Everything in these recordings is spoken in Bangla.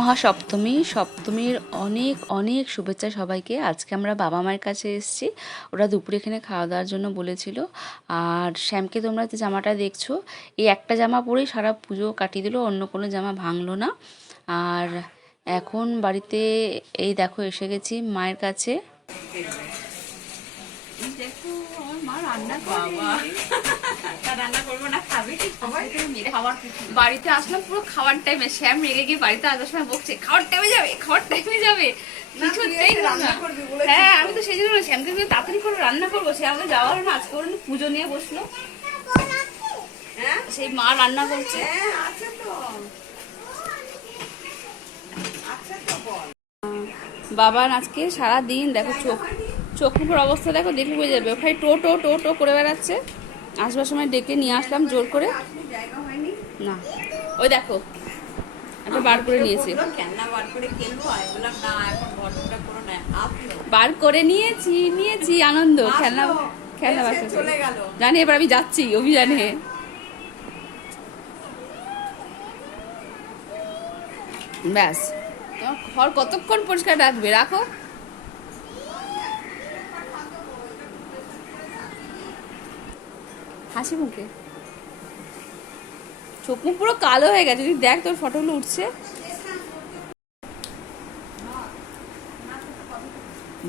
মহাসপ্তমী, সপ্তমীর অনেক অনেক শুভেচ্ছা সবাইকে। আজকে আমরা বাবা মায়ের কাছে এসেছি, ওরা দুপুরে এখানে খাওয়া দাওয়ার জন্য বলেছিল। আর শ্যামকে তোমরা যে জামাটা দেখছো, এই একটা জামা পরেই সারা পুজো কাটিয়ে দিল, অন্য কোনো জামা ভাঙলো না। আর এখন বাড়িতে এই দেখো এসে গেছি মায়ের কাছে। বাড়িতে আসলাম পুরো খাওয়ার টাইমে, শ্যাম রেগে গিয়ে বাড়িতে আসার সময় বকছে খাওয়ার টাইমে যাবে, খাওয়ার টাইমে যাবে। কিছুতেই না। হ্যাঁ, আমি তো সেই জন্য শ্যামকে তাড়াতাড়ি করে রান্না করবো, সে আমাকে যাওয়ার না, আজকে ওর পুজো নিয়ে বসলো, সেই মা রান্না করছে। বাবা আজকে সারা দিন দেখো চোখ মুখের অবস্থা দেখো, দেখে বুঝে যাবে। ওখানে টো টো টো টো করে বেড়াচ্ছে। আসবার সময় ডেকে নিয়ে আসলাম জোর করে। না, ওই দেখো একটা বার করে নিয়েছি, বার করে নিয়েছি আনন্দ। খেলনা জানি, এবার আমি যাচ্ছি অভিযানে। ব্যাস, তোমার ঘর কতক্ষণ পরিষ্কার রাখবে, রাখো। হাসি মুখে, চোখ মুখ পুরো কালো হয়ে গেছে। তুই দেখ তোর ফটোগুলো উঠছে।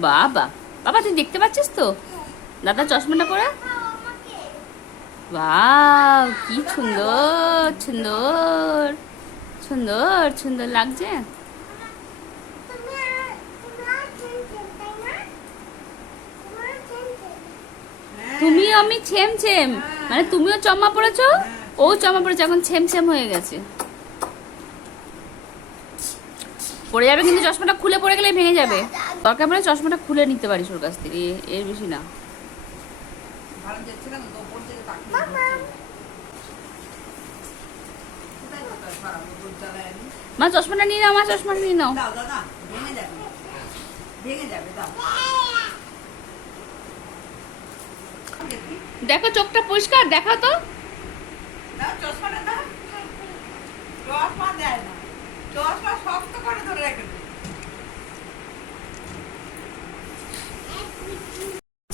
বাবা বাবা, তুই দেখতে পাচ্ছিস তো দাদা চশমাটা পরে? বাহ, কি সুন্দর সুন্দর সুন্দর সুন্দর লাগছে। তুমি আমি ছেম ছেম, মানে তুমিও চমা পড়েছো, ও চমা পড়েছে, এখন ছেম ছেম হয়ে গেছে। পড়ে যাবে কিন্তু, চশমাটা খুলে পড়ে গেলে ভেঙে যাবে। দরকার পড়লে চশমাটা খুলে নিতে পারিস ওর কাছ থেকে, এর বেশি না। মা চশমাটা নিয়ে নাও, মা চশমাটা নিয়ে নাও। দেখো চোখটা পরিষ্কার, দেখা তো।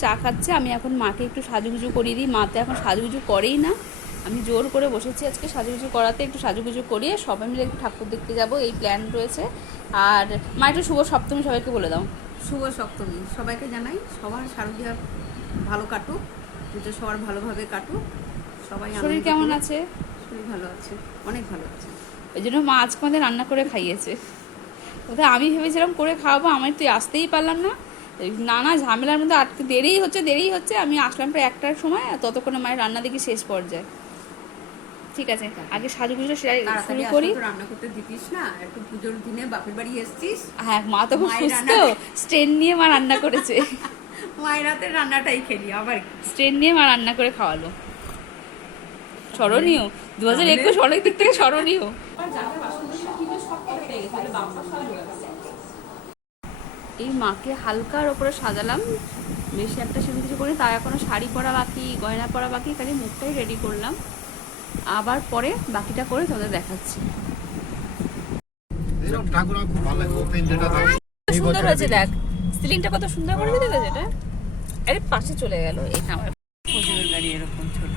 চা খাচ্ছে, আমি এখন মাকে একটু সাজুগুজু করিয়ে দিই। মা তো এখন সাজুগুজু করেই না, আমি জোর করে বসেছি আজকে সাজুগুজু করাতে। একটু সাজুগুজু করিয়ে সবাই মিলে একটু ঠাকুর দেখতে যাব, এই প্ল্যান রয়েছে। আর মা একটু শুভ সপ্তমী সবাইকে বলে দাও। শুভ সপ্তমী সবাইকে জানাই, সবার শারদীয়া ভালো কাটুক, পুজো সবার ভালোভাবে কাটুক। সবাই শরীর কেমন আছে? শরীর ভালো আছে, অনেক ভালো আছে। ওই জন্য মা আজকে আমাদের রান্না করে খাইয়েছে। কোথায় আমি ভেবেছিলাম করে খাওয়াবো, আমি তুই আসতেই পারলাম না, নানা ঝামেলার মধ্যে আটকে দেরিই হচ্ছে। আমি আসলাম প্রায় 1টার সময়, ততক্ষণে মায়ের রান্না দেখি শেষ পর্যায়ে। ঠিক আছে, আগে সাজুগুজু শুরু করি। রান্না করতে দিতিস না, একটু পুজোর দিনে বাপের বাড়ি এসছিস। হ্যাঁ, মা তো খুব সুস্থ, স্ট্রেন নিয়ে মা রান্না করেছে। মায়ের হাতের রান্নাটাই খেলি, আবার স্ট্রেন নিয়ে মা রান্না করে খাওয়ালো। স্মরণীয়, 2021 অনেক দিক থেকে স্মরণীয়। এই মাকে হালকার ওপরে সাজালাম, বেশি একটা সেরকম কিছু করি। তার এখনো শাড়ি পরা বাকি, গয়না পরা বাকি, খালি মুখটাই রেডি করলাম। আবার পরে বাকিটা করে তোমাদের দেখাচ্ছি। সুন্দর হয়েছে দেখ, সিলিংটা কত সুন্দর করে দিতে যেটা। আরে পাশে চলে গেল এই আমার পুজোর গাড়ি এরকম ছোট।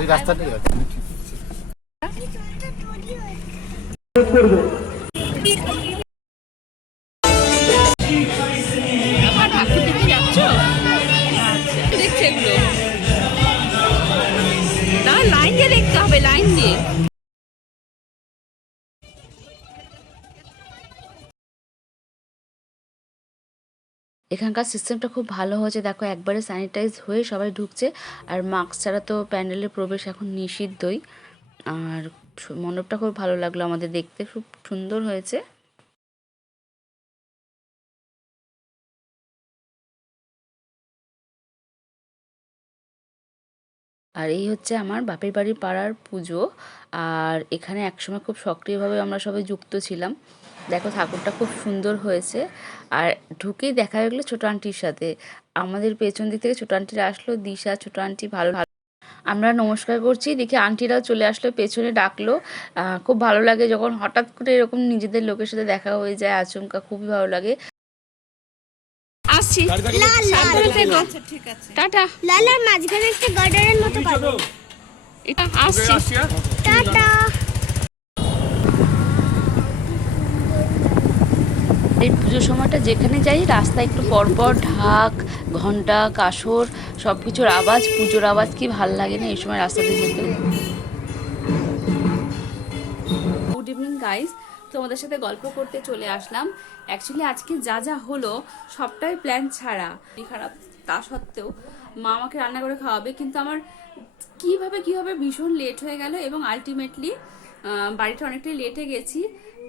এই রাস্তাটাই আছে। দেখছে এগুলো না, লাইন দিয়ে দেখতে হবে, লাইন দিয়ে। এখানকার সিস্টেমটা খুব ভালো হয়েছে, দেখো একবারে স্যানিটাইজ হয়ে সবাই ঢুকছে। আর মাস্ক ছাড়া তো প্যান্ডেলের প্রবেশ এখন নিষিদ্ধই। আর মণ্ডপটা খুব ভালো লাগলো আমাদের দেখতে, খুব সুন্দর হয়েছে। আর এই হচ্ছে আমার বাপের বাড়ির পাড়ার পুজো। আর এখানে একসময় খুব সক্রিয়ভাবে আমরা সবাই যুক্ত ছিলাম। দেখো ঠাকুরটা খুব সুন্দর হয়েছে। আর ঢুকেই দেখা হয়ে গেলো ছোটো আন্টির সাথে। আমাদের পেছন দিক থেকে ছোটো আন্টিরা আসলো, দিশা ছোটো আন্টি ভালো ভালো আমরা নমস্কার করছি, দেখি আন্টিরাও চলে আসলো, পেছনে ডাকলো। খুব ভালো লাগে যখন হঠাৎ করে এরকম নিজেদের লোকের সাথে দেখা হয়ে যায়, আচমকা, খুবই ভালো লাগে। আসছি, সাবধানে থেকো। আচ্ছা ঠিক আছে, টাটা। লাল আর মাঝখানে একটা গার্ডারের মতো পাবে। এটা আসছি, টাটা। এই পুজোর সময়টা যেখানে যাই রাস্তায় একটু পরপর ঢাক, ঘন্টা, কাসর সব কিছুর আওয়াজ, পুজোর আওয়াজ, কি ভাল লাগে না এই সময় রাস্তাতে যেতে। গুড ইভিনিং গাইস, তোমাদের সাথে গল্প করতে চলে আসলাম। অ্যাকচুয়ালি আজকে যা যা হলো সবটাই প্ল্যান ছাড়া, খারাপ তা সত্ত্বেও মা আমাকে রান্না করে খাওয়াবে, কিন্তু আমার কিভাবে ভীষণ লেট হয়ে গেল এবং আলটিমেটলি বাড়িটা অনেকটাই লেটে গেছি,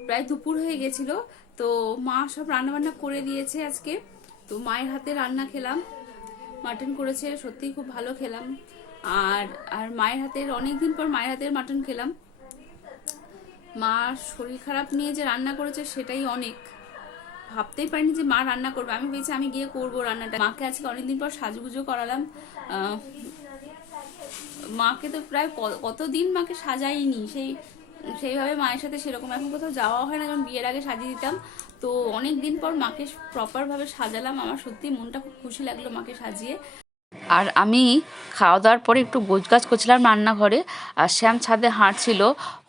প্রায় দুপুর হয়ে গেছিলো। তো মা সব রান্না বান্না করে দিয়েছে আজকে। তো মায়ের হাতে রান্না খেলাম, মাটন করেছে, সত্যিই খুব ভালো খেলাম। আর আর মায়ের হাতের, অনেকদিন পর মায়ের হাতের মাটন খেলাম। মা শরীর খারাপ নিয়ে যে রান্না করেছে সেটাই অনেক, ভাবতেই পারিনি যে মা রান্না করবে। আমি ভেবেছি আমি গিয়ে করবো রান্নাটা। মাকে আজকে অনেকদিন পর সাজুগুজো করালাম। মাকে তো প্রায় কতদিন মাকে সাজাইনি, সেইভাবে মায়ের সাথে সেরকম এখন কোথাও যাওয়া হয় না, যখন বিয়ের আগে সাজিয়ে দিতাম। তো অনেক দিন পর মাকে প্রপারভাবে সাজালাম। আমার সত্যি মনটা খুব খুশি লাগলো মাকে সাজিয়ে। আর আমি খাওয়া দাওয়ার পরে একটু গোছগাছ করছিলাম রান্নাঘরে, আর শ্যাম ছাদে হাঁটছিল।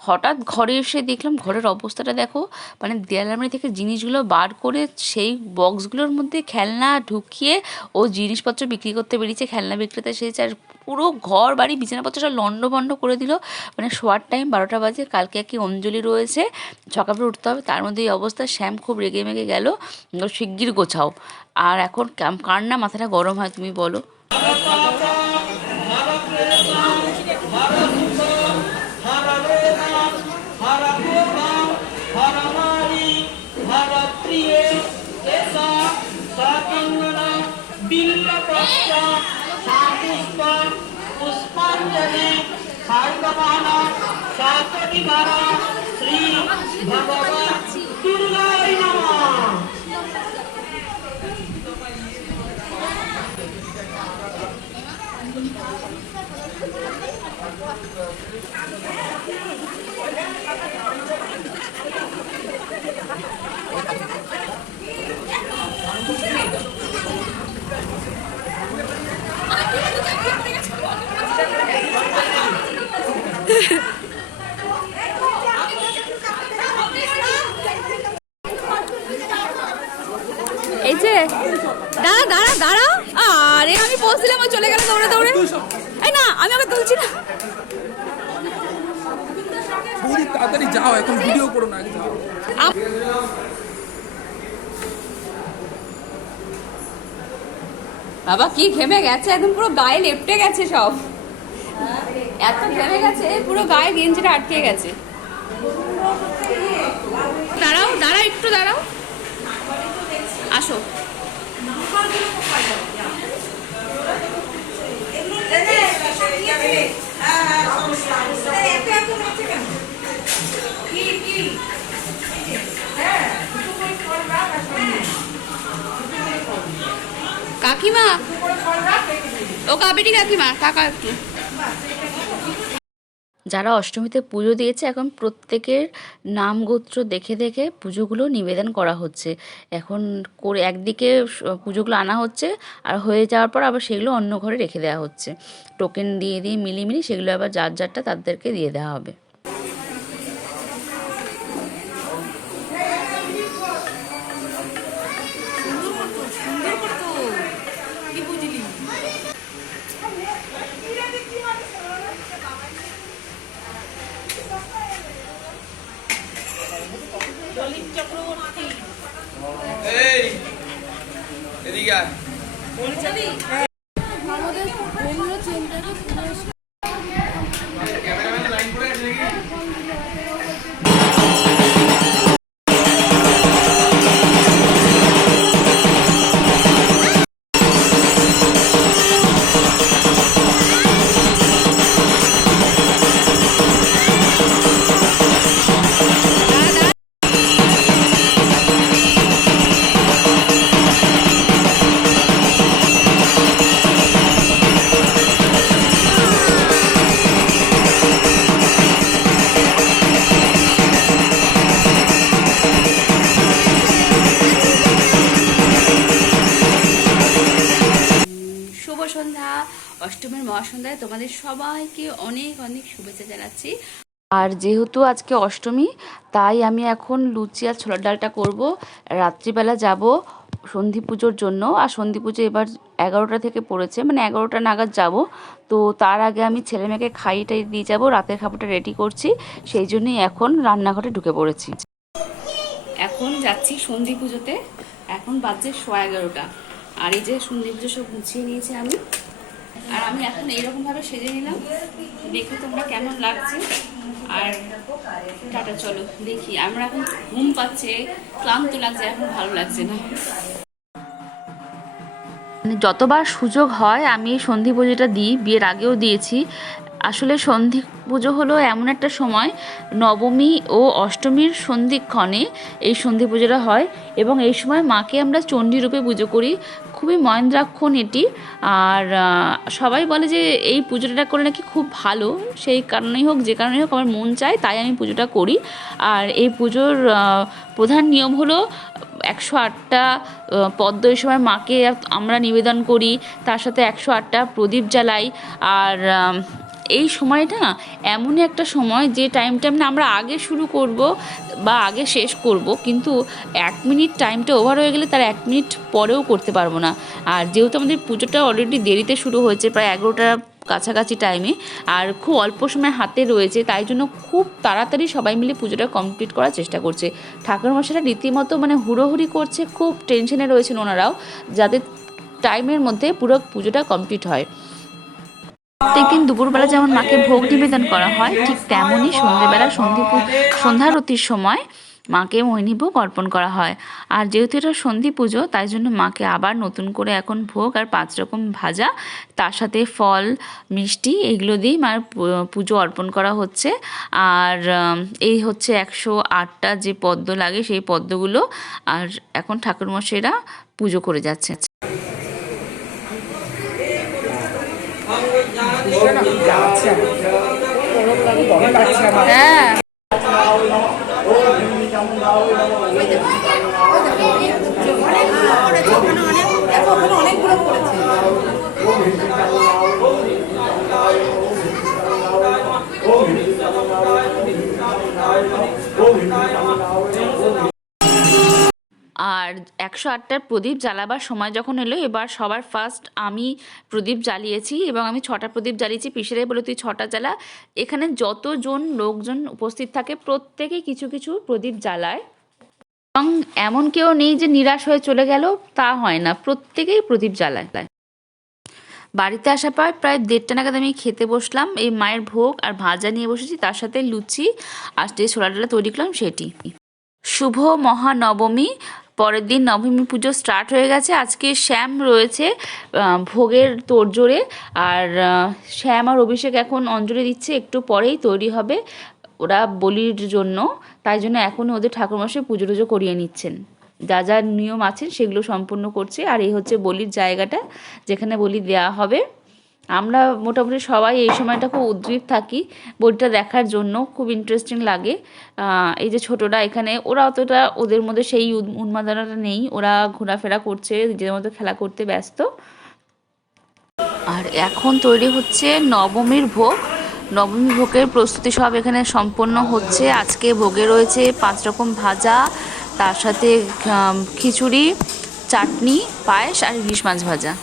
হঠাৎ ঘরে এসে দেখলাম ঘরের অবস্থাটা দেখো, মানে দেয়াল আলমারি থেকে জিনিসগুলো বার করে সেই বক্সগুলোর মধ্যে খেলনা ঢুকিয়ে ও জিনিসপত্র বিক্রি করতে বেরিয়েছে, খেলনা বিক্রেতা এসেছে। আর পুরো ঘর বাড়ি বিছানাপত্র সব লণ্ডভণ্ড করে দিল। মানে শোয়ার টাইম 12টা বাজে, কালকে একই অঞ্জলি রয়েছে, সকালে উঠতে হবে, তার মধ্যে এই অবস্থা। শ্যাম খুব রেগে মেগে গেল, শিগগির গোছাও। আর এখন কার না মাথাটা গরম হয় তুমি বলো। पुष्पांजलि सार्वमाना सातटिमारा श्री भगवान दुर्गाय नमः। এই যে দাঁড়া দাঁড়া দাঁড়া, আরে আমি পৌঁছলাম, ও চলে গেল দৌড়ে দৌড়ে। এই না, আমি ওকে তুলছি না। তাড়াতাড়ি যাও, এখন ভিডিও করো না, যাও। বাবা কি ঘেমে গেছে, একদম পুরো গায়ে লেপটে গেছে সব, এত ঘেমে গেছে পুরো গায়ে গেঞ্জিটা আটকে গেছে। দাঁড়াও দাঁড়াও, একটু দাঁড়াও, আসো। কাকিমা, ও কাবেরি কাকিমা, কাকা একটু। যারা অষ্টমীতে পুজো দিয়েছে এখন প্রত্যেকের নাম গোত্র দেখে দেখে পুজোগুলো নিবেদন করা হচ্ছে। এখন করে একদিকে পুজোগুলো আনা হচ্ছে, আর হয়ে যাওয়ার পর আবার সেগুলো অন্য ঘরে রেখে দেওয়া হচ্ছে। টোকেন দিয়ে দিয়ে মিলিয়ে সেগুলো আবার যার যারটা তাদেরকে দিয়ে দেওয়া হবে। এই এদিকে আয়। ক্যামেরাম্যান লাইন করে আছে নাকি? মহাসন্ধ্যা। অষ্টমীর মহাসন্ধ্যায় তোমাদের সবাইকে অনেক অনেক শুভেচ্ছা জানাচ্ছি। আর যেহেতু আজকে অষ্টমী, তাই আমি এখন লুচি আর ছোলার ডালটা করব। রাত্রিবেলা যাব সন্ধি পুজোর জন্য। আর সন্ধি পুজো এবার 11টা থেকে পড়েছে, মানে 11টা নাগাদ যাব। তো তার আগে আমি ছেলে মেয়েকে খাইটাই দিয়ে যাব, রাতের খাবারটা রেডি করছি, সেই জন্যই এখন রান্নাঘরে ঢুকে পড়েছি। এখন যাচ্ছি সন্ধি পুজোতে। এখন বাজছে 11:15। আর এই যে সন্ধি পুজো সব গুছিয়ে নিয়েছি আমি। আর আমি এখন এইরকম ভাবে সেজে নিলাম, দেখো তোমরা কেমন লাগছে। আর টাটা, চলো দেখি। আমরা এখন ঘুম পাচ্ছে, ক্লান্ত লাগছে, এখন ভালো লাগছে না। মানে যতবার সুযোগ হয় আমি এই সন্ধি পুজোটা দিই, বিয়ের আগেও দিয়েছি। আসলে সন্ধি পুজো হলো এমন একটা সময়, নবমী ও অষ্টমীর সন্ধিক্ষণে এই সন্ধি পুজোটা হয়, এবং এই সময় মাকে আমরা চণ্ডী রূপে পুজো করি। খুবই মহেন্দ্রাক্ষণ এটি। আর সবাই বলে যে এই পুজোটা করলে নাকি খুব ভালো, সেই কারণেই হোক যে কারণেই হোক আমার মন চায়, তাই আমি পুজোটা করি। আর এই পুজোর প্রধান নিয়ম হলো 108টা পদ্ম এই সময় মাকে আমরা নিবেদন করি, তার সাথে 108টা প্রদীপ জ্বালাই। আর এই সময়টা না এমনই একটা সময় যে টাইমটা মানে আমরা আগে শুরু করব বা আগে শেষ করব, কিন্তু 1 মিনিট টাইমটা ওভার হয়ে গেলে তার 1 মিনিট পরেও করতে পারবো না। আর যেহেতু আমাদের পুজোটা অলরেডি দেরিতে শুরু হয়েছে, প্রায় 11টার কাছাকাছি টাইমে, আর খুব অল্প সময় হাতে রয়েছে, তাই জন্য খুব তাড়াতাড়ি সবাই মিলে পুজোটা কমপ্লিট করার চেষ্টা করছে। ঠাকুরমশাইরা রীতিমতো মানে হুড়োহুড়ি করছে, খুব টেনশনে রয়েছেন ওনারাও, যাতে টাইমের মধ্যে পুরো পুজোটা কমপ্লিট হয়। প্রত্যেকদিন দুপুরবেলা যেমন মাকে ভোগ নিবেদন করা হয়, ঠিক তেমনই সন্ধ্যেবেলা সন্ধ্যারতির সময় মাকে মোহিনী ভোগ অর্পণ করা হয়। আর যেহেতু এটা সন্ধি পুজো, তাই জন্য মাকে আবার নতুন করে এখন ভোগ আর 5 রকম ভাজা, তার সাথে ফল মিষ্টি এগুলো দিয়েই মার পুজো অর্পণ করা হচ্ছে। আর এই হচ্ছে 108টা যে পদ্ম লাগে সেই পদ্মগুলো, আর এখন ঠাকুরমশাইরা পুজো করে যাচ্ছে। হ্যাঁ, আর 108টার প্রদীপ জ্বালাবার সময় যখন এলো, এবার সবার ফার্স্ট আমি প্রদীপ জ্বালিয়েছি, এবং আমি 6টা প্রদীপ জ্বালিয়েছি। পিসেরাই বলে তুই 6টা জ্বালা। এখানে যতজন লোকজন উপস্থিত থাকে প্রত্যেকে কিছু কিছু প্রদীপ জ্বালায়, এবং এমন কেউ নেই যে নিরাশ হয়ে চলে গেল, তা হয় না, প্রত্যেকেই প্রদীপ জ্বালায়। বাড়িতে আসার পর প্রায় 1:30টা নাগাদ আমি খেতে বসলাম। এই মায়ের ভোগ আর ভাজা নিয়ে বসেছি, তার সাথে লুচি আর যে ছোলা ডালা তৈরি করলাম সেটি। শুভ মহানবমী, পরের দিন নবমী পুজো স্টার্ট হয়ে গেছে। আজকে শ্যাম রয়েছে ভোগের তোড়জোড়ে, আর শ্যাম আর অভিষেক এখন অঞ্জলি দিচ্ছে, একটু পরেই তৈরি হবে ওরা বলির জন্য। তাই জন্য এখন ওদের ঠাকুরমশাই পুজো টুজো করিয়ে নিচ্ছেন, যা যা নিয়ম আছে সেগুলো সম্পূর্ণ করছে। আর এই হচ্ছে বলির জায়গাটা, যেখানে বলি দেওয়া হবে। আমরা মোটামুটি সবাই এই সময়টা খুব উদ্গ্রীব থাকি বইটা দেখার জন্য, খুব ইন্টারেস্টিং লাগে। এই যে ছোটরা এখানে, ওরা অতটা, ওদের মধ্যে সেই উন্মাদনাটা নেই, ওরা ঘোরাফেরা করছে, নিজেদের মতো খেলা করতে ব্যস্ত। আর এখন তৈরি হচ্ছে নবমীর ভোগ। নবমী ভোগের প্রস্তুতি সব এখানে সম্পন্ন হচ্ছে। আজকে ভোগে রয়েছে 5 রকম ভাজা, তার সাথে খিচুড়ি, চাটনি, পায়েস আর ইলিশ মাছ ভাজা।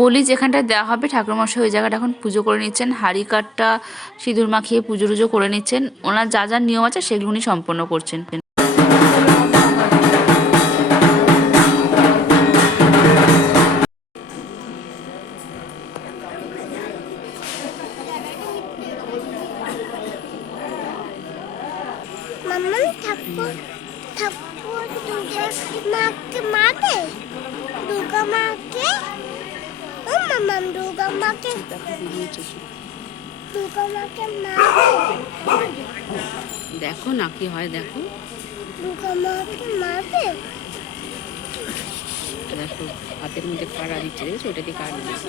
বলি যেখানটায় দেওয়া হবে, ঠাকুরমশাই ওই জায়গাটা এখন পুজো করে নিচ্ছেন, হাঁড়ি কাঠটা সিঁদুর মাখিয়ে পুজো টুজো করে নিচ্ছেন। ওনার যা যা নিয়ম আছে সেগুলো উনি সম্পন্ন করছেন। মাম্মা ঠাকুর ঠাকুর দুর্গা মাকে মাকে দুর্গা মাকে ও মাম্মা দুর্গা মাকে দেখো না কি হয়, দেখো দুর্গা মাকে মাকে দেখো হাতের মধ্যে কাড়া দিচ্ছে, দেখেছো? ওটা দিয়ে কাড়া দিচ্ছে।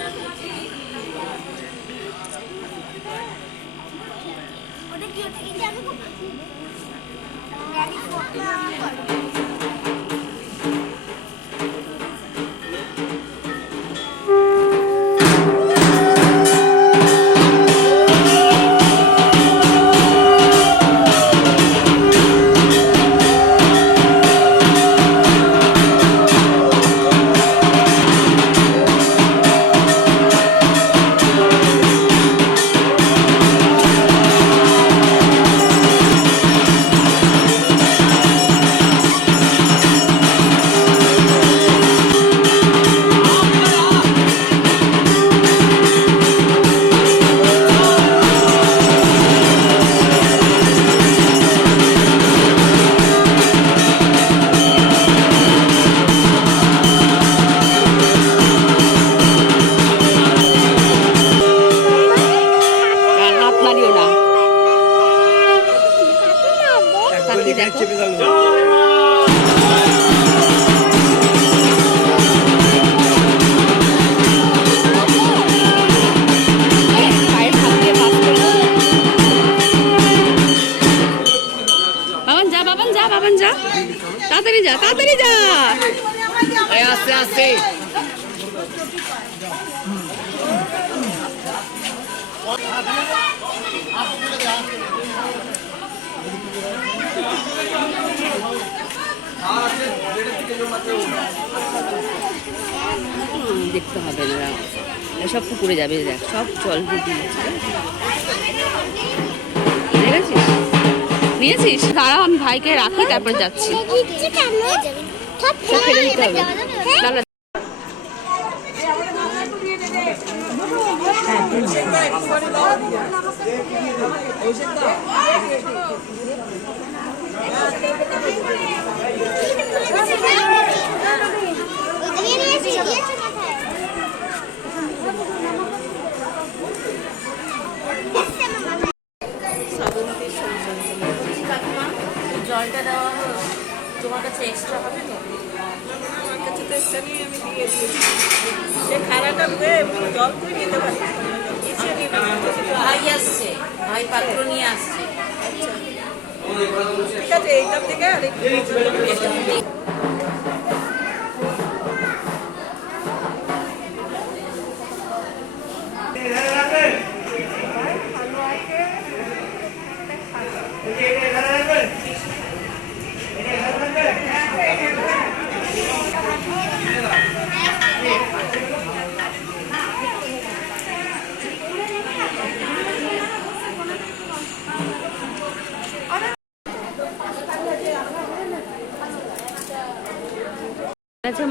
হাত নাড়িও না, তাকিয়ে দেখো। পায়ের হাত দিয়ে পাস করে দাও। বাবান যা, বাবান যা, বাবান যা, তাড়াতাড়ি যা, তাড়াতাড়ি যা। আস্তে আস্তে। দেখতে হবে না, সব পুকুরে যাবে, দেখ সব জল দিয়ে দিয়েছে। দেখেছিস, নিয়েছিস? দাঁড়াও আমি ভাইকে রাখি, তারপর যাচ্ছি। সব ফেলে দিতে হবে। দাঁড়া। জলটা দেওয়া তোমার কাছে এক্সট্রা হবে তো? আমার কাছে তো এক্সট্রা নিয়ে আমি দিয়ে দিয়েছি। সে খারাটা জল তুই নিতে পারিস। ভাই আসছে, ভাই পাত্র নিয়ে আসছে। ঠিক আছে, এইটার থেকে আরেকটু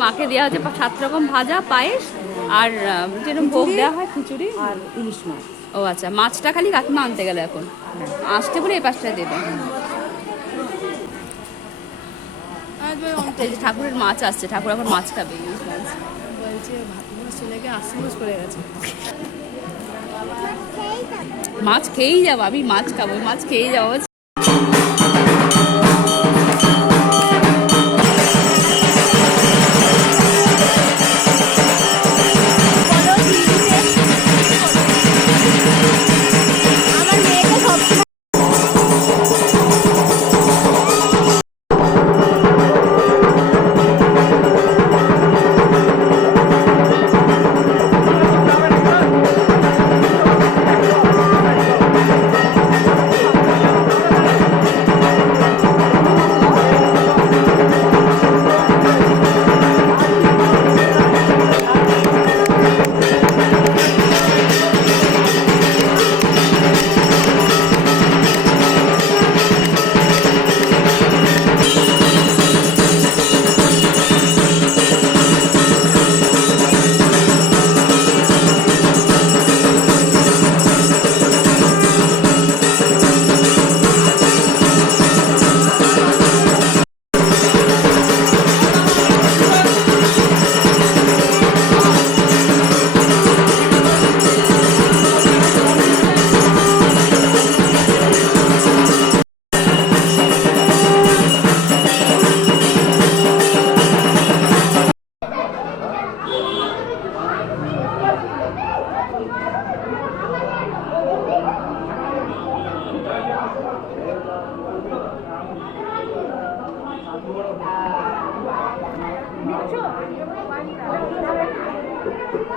মাকে দেওয়া হচ্ছে 7 রকম ভাজা, পায়েস, আর যেরকম ভোগ দেওয়া হয় খিচুড়ি আর ইলিশ মাছ। ও আচ্ছা, মাছটা খালি কাকিমা আনতে গেল এখন, আসতে বলে এই পাশটায় দেবে। এই যে ঠাকুরের মাছ আসছে, ঠাকুর এখন মাছ খাবে, ইলিশ মাছ। মাছ খেয়েই যাবো, আমি মাছ খাবো, মাছ খেয়েই যাবো।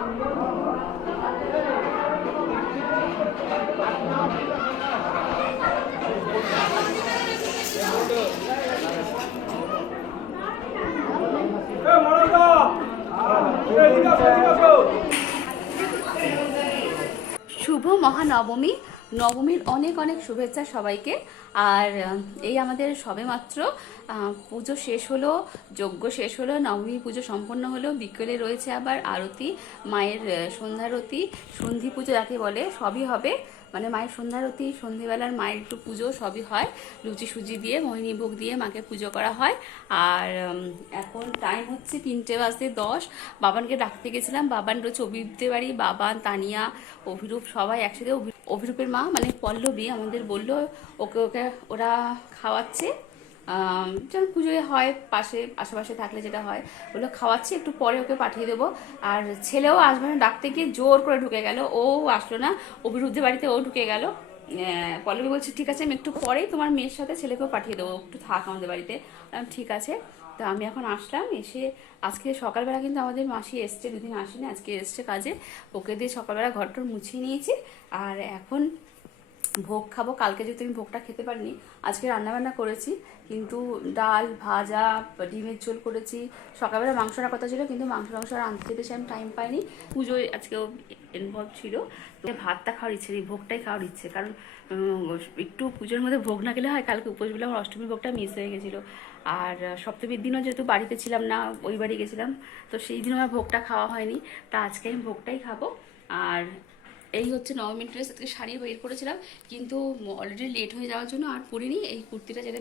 শুভ মহানবমী, নবমীর অনেক অনেক শুভেচ্ছা সবাইকে। আর এই আমাদের সবেমাত্র পুজো শেষ হলো, যজ্ঞ শেষ হলো, নবমী পুজো সম্পন্ন হলো। বিকেলে রয়েছে আবার আরতি, মায়ের সন্ধ্যারতি, সন্ধি পুজো যাকে বলে, সবই হবে। মানে মায়ের সন্ধ্যারতি, সন্ধ্যেবেলার মায়ের একটু পুজো সবই হয়, লুচি সুজি দিয়ে মোহিনী ভোগ দিয়ে মাকে পুজো করা হয়। আর এখন টাইম হচ্ছে 3:10। বাবানকে ডাকতে গেছিলাম, বাবান রয়েছে অভিরূপদের বাড়ি, বাবান, তানিয়া, অভিরূপ সবাই একসাথে। অভিরূপের মা মানে পল্লবী আমাদের বললো ওকে ওরা খাওয়াচ্ছে, যেমন পুজোয় হয় আশেপাশে থাকলে যেটা হয়, বললো খাওয়াচ্ছি, একটু পরে ওকে পাঠিয়ে দেবো। আর ছেলেও আসবে না, ডাকতে গিয়ে জোর করে ঢুকে গেল, ও আসলো না, অভিরুদ্ধের বাড়িতে ও ঢুকে গেল। পল্লবী বলছে ঠিক আছে আমি একটু পরেই তোমার মেয়ের সাথে ছেলেকেও পাঠিয়ে দেবো, একটু থাক আমাদের বাড়িতে। ঠিক আছে। তো আমি এখন আসলাম, এসে আজকে সকালবেলা কিন্তু আমাদের মাসি এসছে, 2 দিন আসেনি, আজকে এসছে কাজে, ওকে দিয়ে সকালবেলা ঘরটর মুছিয়ে নিয়েছি। আর এখন ভোগ খাবো। কালকে যেহেতু আমি ভোগটা খেতে পারিনি, আজকে রান্নাবান্না করেছি, কিন্তু ডাল ভাজা, ডিমের ঝোল করেছি। সকালবেলা মাংস আনার কথা ছিল, কিন্তু মাংস আর আনতে যেতে সে আমি টাইম পাইনি, পুজোয় আজকেও ইনভলভ ছিল। তো ভাতটা খাওয়ার ইচ্ছে নেই, ভোগটাই খাওয়ার ইচ্ছে, কারণ একটু পুজোর মধ্যে ভোগ না খেলে হয়। কালকে উপোস বলে আমার অষ্টমীর ভোগটা মিস হয়ে গেছিলো। আর সপ্তমীর দিনও যেহেতু বাড়িতে ছিলাম না, ওই বাড়ি গেছিলাম, তো সেই দিনও আমার ভোগটা খাওয়া হয়নি। তা আজকে আমি ভোগটাই খাবো। আর এই হচ্ছে নবমীর ড্রেস, আজকে শাড়ি বের করেছিলাম, কিন্তু অলরেডি লেট হয়ে যাওয়ার জন্য আর পরিনি। এই কুর্তিটা যেটা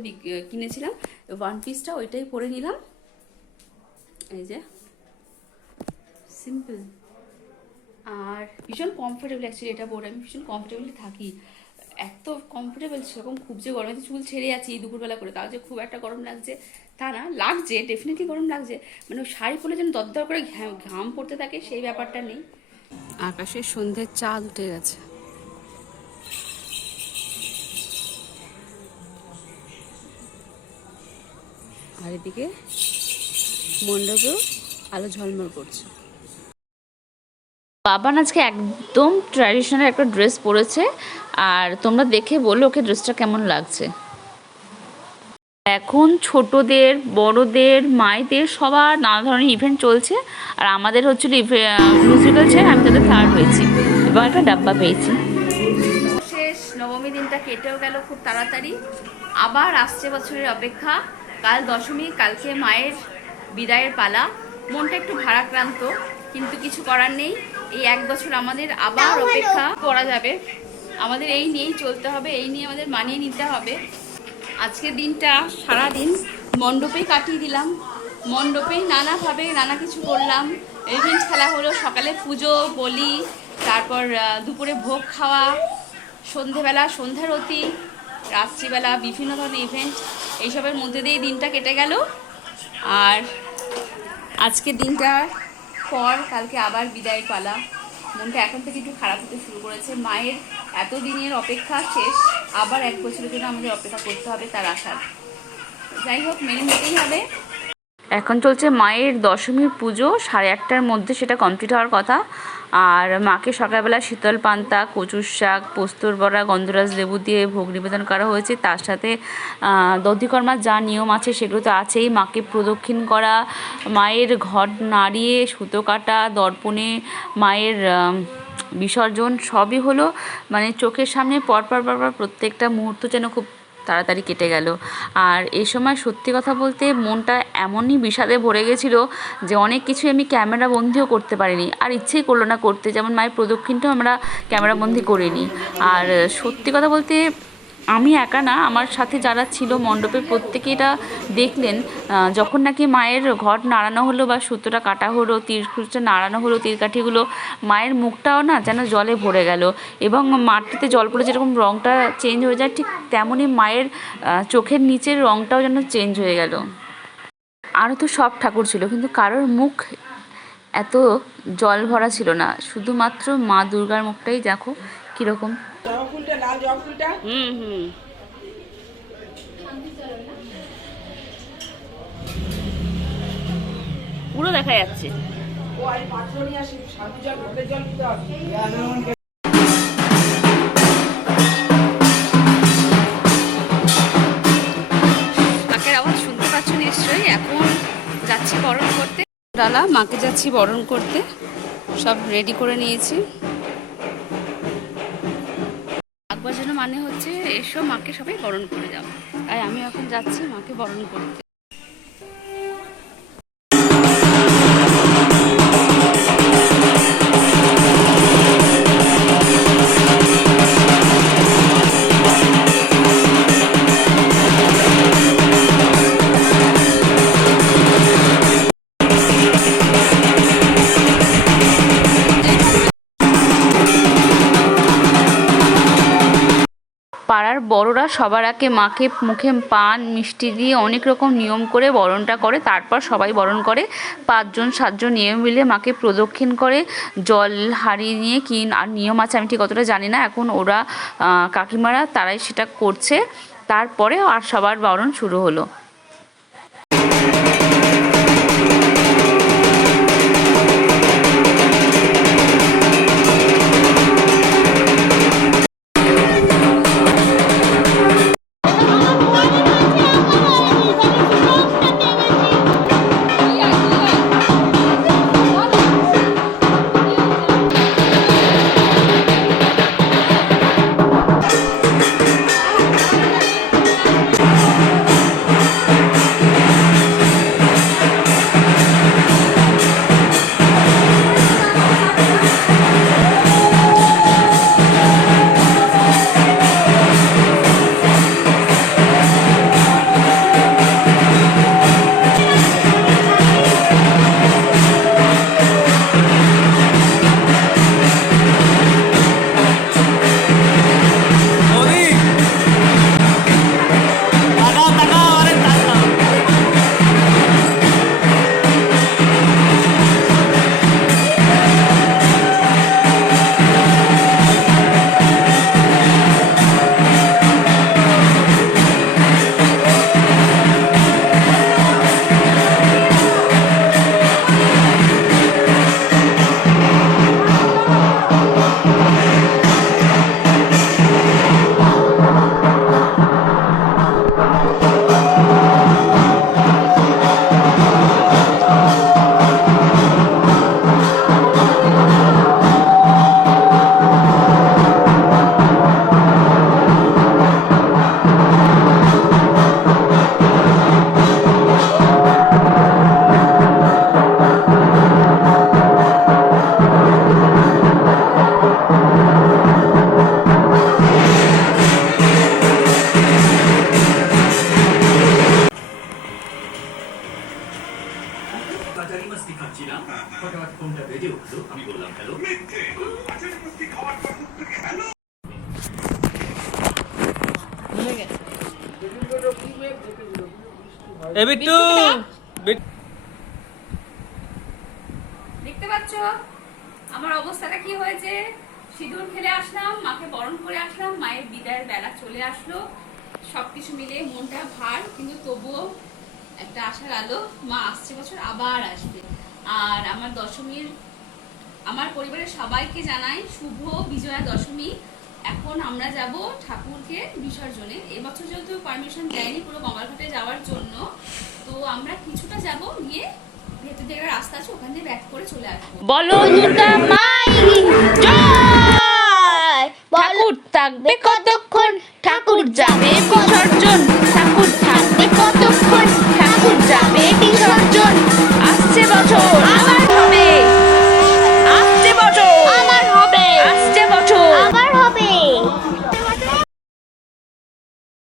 কিনেছিলাম, 1 পিসটা, ওইটাই পরে নিলাম। এই যে সিম্পল, আর ভীষণ কমফোর্টেবল। অ্যাকচুয়ালি এটা পরে আমি ভীষণ কমফোর্টেবলি থাকি, এত কমফোর্টেবল, সেরকম খুব যে গরমে চুল ছেড়ে যাচ্ছি দুপুরবেলা করে, তাও যে খুব একটা গরম লাগছে তা না, লাগছে ডেফিনেটলি গরম লাগছে, মানে শাড়ি পরলে যেন দরদর করে ঘাম পড়তে থাকে সেই ব্যাপারটা নেই। আকাশে সন্ধ্যের চাঁদ উঠে গেছে। আর এদিকে মণ্ডপেও আলো ঝলমল করছে। বাবান আজকে একদম ট্র্যাডিশনাল একটা ড্রেস পরেছে, আর তোমরা দেখে বলো ওকে ড্রেসটা কেমন লাগছে। এখন ছোটদের, বড়দের, মায়েদের সবার নানা ধরনের ইভেন্ট চলছে, আর আমাদের হচ্ছিল মিউজিক্যাল চেয়ার, আমি তাদের থার্ড হয়েছি এবং একটা ডাব্বা পেয়েছি। শেষ, নবমী দিনটা কেটেও গেল খুব তাড়াতাড়ি, আবার আসছে বছরের অপেক্ষা। কাল দশমী, কালকে মায়ের বিদায়ের পালা। মনটা একটু ভারাক্রান্ত, কিন্তু কিছু করার নেই। এই 1 বছর আমাদের আবার অপেক্ষা করা যাবে, আমাদের এই নিয়েই চলতে হবে, এই নিয়ে আমাদের মানিয়ে নিতে হবে। আজকের দিনটা সারাদিন মণ্ডপেই কাটিয়ে দিলাম, মণ্ডপেই নানাভাবে নানা কিছু করলাম। ইভেন্ট খেলা হলো, সকালে পুজো, বলি, তারপর দুপুরে ভোগ খাওয়া, সন্ধেবেলা সন্ধ্যারতি, রাত্রিবেলা বিভিন্ন ধরনের ইভেন্ট, এইসবের মধ্যে দিয়ে দিনটা কেটে গেল। আর আজকের দিনটা পর কালকে আবার বিদায়ের পালা। মনটা এখন থেকে একটু খারাপ হতে শুরু করেছে। মায়ের এতদিনের অপেক্ষা শেষ, আবার 1 বছরের জন্য আমাদের অপেক্ষা করতে হবে তার আশার। যাই হোক, মেনে নিতেই হবে। এখন চলছে মায়ের দশমীর পুজো, 8:30টার মধ্যে সেটা কমপ্লিট হওয়ার কথা। আর মাকে সকালবেলা শীতল পান্তা, কচুর শাক, পোস্তর বড়া, গন্ধরাজ লেবু দিয়ে ভোগ নিবেদন করা হয়েছে। তার সাথে দধিকর্মার যা নিয়ম আছে সেগুলো তো আছেই। মাকে প্রদক্ষিণ করা, মায়ের ঘট নাড়িয়ে সুতো কাটা, দর্পণে মায়ের বিসর্জন, সবই হলো মানে চোখের সামনে পরপর প্রত্যেকটা মুহূর্ত যেন খুব তাড়াতাড়ি কেটে গেল। আর এই সময় সত্যি কথা বলতে মনটা এমনই বিষাদে ভরে গেছিলো যে অনেক কিছুই আমি ক্যামেরা বন্দিও করতে পারিনি, আর ইচ্ছেই করলো না করতে। যেমন মায়ের প্রদক্ষিণটাও আমরা ক্যামেরা বন্দি করিনি। আর সত্যি কথা বলতে আমি একা না, আমার সাথে যারা ছিল মণ্ডপে প্রত্যেকে এটা দেখলেন, যখন নাকি মায়ের ঘট নাড়ানো হলো বা সুতোটা কাটা হলো, তীরটা নাড়ানো হলো, তীরকাঠিগুলো, মায়ের মুখটাও না যেন জলে ভরে গেল, এবং মাটিতে জল পড়ে যেরকম রঙটা চেঞ্জ হয়ে যায়, ঠিক তেমনই মায়ের চোখের নিচের রঙটাও যেন চেঞ্জ হয়ে গেল। আরও তো সব ঠাকুর ছিল, কিন্তু কারোর মুখ এত জল ভরা ছিল না, শুধুমাত্র মা দুর্গার মুখটাই দেখো কীরকম। পুরো দেখা যাচ্ছে। কাকের আওয়াজ শুনতে পাচ্ছ নিশ্চয়ই। এখন যাচ্ছি বরণ করতে, ডালা মাকে যাচ্ছি বরণ করতে, সব রেডি করে নিয়েছি। একবার যেন মানে হচ্ছে এসো মাকে সবাই বরণ করে যাও, তাই আমি এখন যাচ্ছি মাকে বরণ করতে। পাড়ার বড়রা সবার আগে মাকে মুখে পান মিষ্টি দিয়ে অনেক রকম নিয়ম করে বরণটা করে, তারপর সবাই বরণ করে। 5 জন 7 জন নিয়ম মিলে মাকে প্রদক্ষিণ করে জল হাঁড়ি নিয়ে, কি আর নিয়ম আছে আমি ঠিক অতটা জানি না, এখন ওরা কাকিমারা তারাই সেটা করছে। তারপরে আর সবার বরণ শুরু হলো। দেখতে পাচ্ছ আমার অবস্থাটা কি হয়েছে। সিঁদুর খেলে আসলাম, মাকে বরণ করে আসলাম, মায়ের বিদায়ের বেলা চলে আসলো, সবকিছু মিলে মনটা ভার, কিন্তু তবুও একটা আশার আলো, মা আসছে বছর আবার আসবে। আর আমার দশমীর, আমার পরিবারের সবাইকে জানাই শুভ বিজয়া দশমী। এখন আমরা যাব ঠাকুরকে বিসর্জনে। এবছর যেহেতু পারমিশন দেয়নি পুরো গঙ্গাঘাটে যাওয়ার জন্য, তো আমরা কিছুটা যাব, গিয়ে ভেতর দিকে রাস্তা আছে ওখান দিয়ে ব্যাক করে চলে আসবো। বলো দুর্গা মাই জয়। ঠাকুর থাকবে কতক্ষণ, ঠাকুর যাবে বিসর্জন, ঠাকুর থাকবে কতক্ষণ, ঠাকুর যাবে বিসর্জন। আসছে বছর